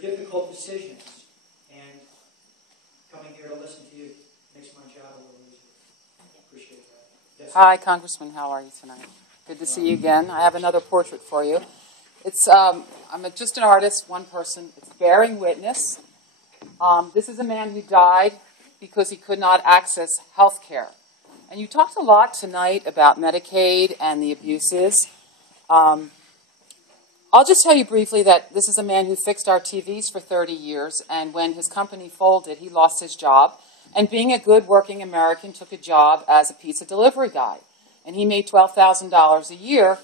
difficult decisions. And coming here to listen to you makes my job a little easier. Appreciate that. Yes. Hi, Congressman. How are you tonight? Good to see you again. I have another portrait for you. It's I'm just an artist, one person. It's bearing witness. This is a man who died because he could not access health care. And you talked a lot tonight about Medicaid and the abuses. I'll just tell you briefly that this is a man who fixed our TVs for 30 years, and when his company folded, he lost his job. And being a good working American, took a job as a pizza delivery guy. And he made $12,000 a year.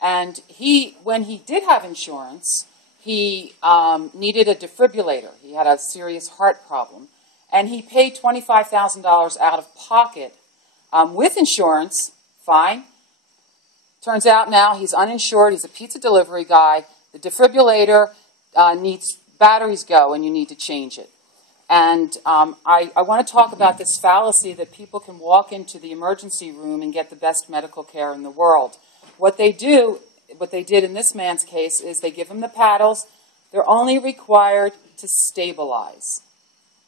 And when he did have insurance, he needed a defibrillator. He had a serious heart problem. And he paid $25,000 out of pocket with insurance. Fine. Turns out now he's uninsured. He's a pizza delivery guy. The defibrillator needs batteries go, and you need to change it. And I want to talk about this fallacy that people can walk into the emergency room and get the best medical care in the world. What they did in this man's case is they give him the paddles. They're only required to stabilize.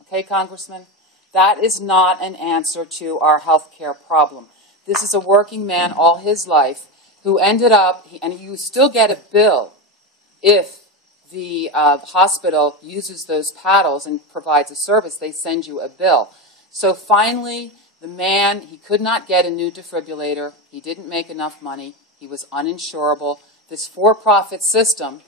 Okay, Congressman? That is not an answer to our health care problem. This is a working man all his life who ended up, and you still get a bill if the hospital uses those paddles and provides a service. They send you a bill. So finally, the man, he could not get a new defibrillator. He didn't make enough money. He was uninsurable. This for-profit system,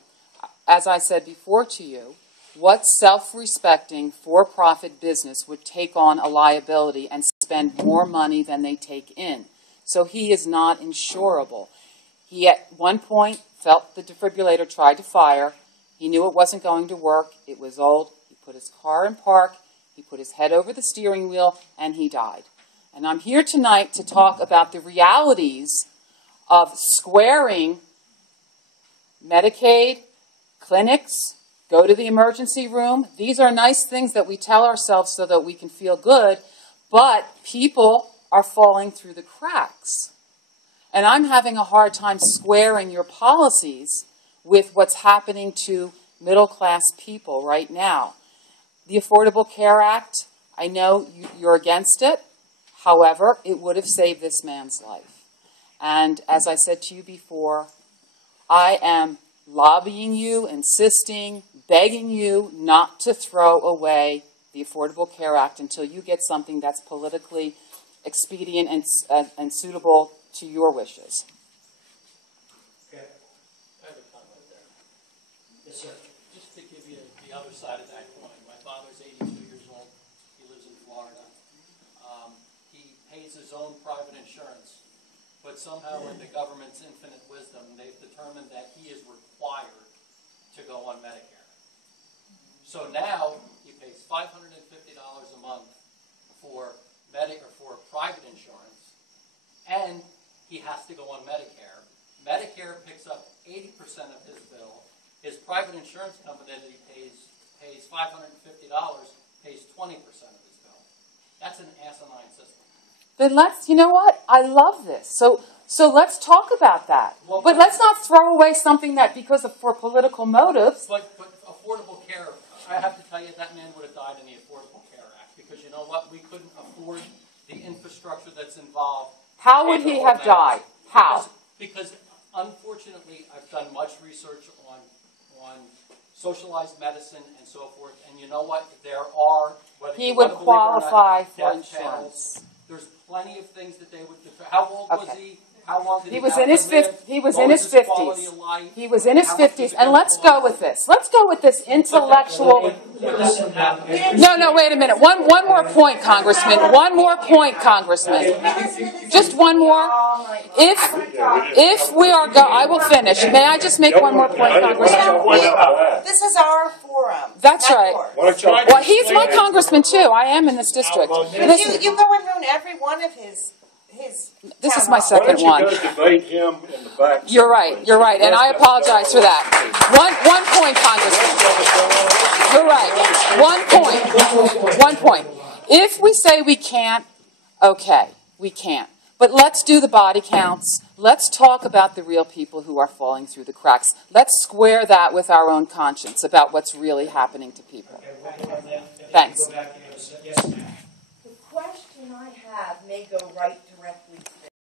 as I said before to you, what self-respecting for-profit business would take on a liability and spend more money than they take in? So he is not insurable. He at one point felt the defibrillator tried to fire. He knew it wasn't going to work. It was old. He put his car in park. He put his head over the steering wheel, and he died. And I'm here tonight to talk about the realities of squaring Medicaid, clinics, go to the emergency room. These are nice things that we tell ourselves so that we can feel good, but people are falling through the cracks. And I'm having a hard time squaring your policies with what's happening to middle-class people right now. The Affordable Care Act, I know you're against it. However, it would have saved this man's life. And as I said to you before, I am lobbying you, insisting, begging you not to throw away the Affordable Care Act until you get something that's politically expedient and suitable to your wishes. Okay. I have a comment there. Yes, sir. Just to give you the other side of that coin. My father's 82 years old. He lives in Florida. He pays his own private insurance, but somehow in the government's infinite wisdom, they've determined that he is required to go on Medicare. So now he pays $550 a month for private insurance, and he has to go on Medicare. Medicare picks up 80% of his bill. His private insurance company that he pays $550, pays 20% of his bill. That's an asinine system. Then you know what? I love this. So let's talk about that. Well, but let's not throw away something that for political motives. But Affordable Care, I have to tell you, that man would have died in the Affordable Care Act, because you know what? We couldn't afford the infrastructure that's involved. How would he have died? How? Because unfortunately, I've done much research on socialized medicine and so forth, and you know what? There are... He would qualify for insurance. Panels. There's plenty of things that they would... How old was he? How long did he was in his 50s. He was in his 50s. He was in his 50s. And let's go with this. Let's go with this intellectual... No, wait a minute. One more point, Congressman. One more point, Congressman. Just one more. If we are... I will finish. May I just make one more point, Congressman? This is our forum. That's right. Well, he's my congressman, too. I am in this district. You go and ruin every one of his This is my second one. Why don't you go debate him in the back? You're right, and I apologize for that. One point, Congressman. You're right. One point. If we say we can't, okay, we can't. But let's do the body counts. let's talk about the real people who are falling through the cracks. Let's square that with our own conscience about what's really happening to people. Okay, we'll go on then. And then Thanks. Go back to the other side.